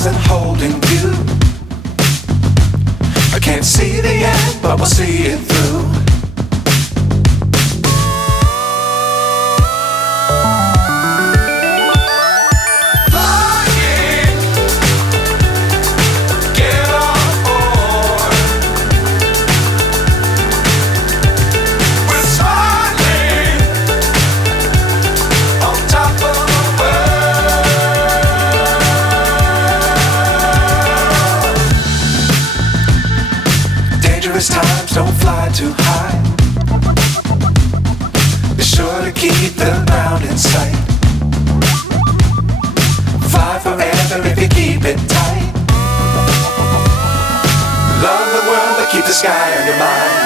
stars and holding you. I can't see the end, but we'll see it through. Times don't fly too high. Be sure to keep the ground in sight. Fly forever if you keep it tight. Love the world but keep the sky on your mind.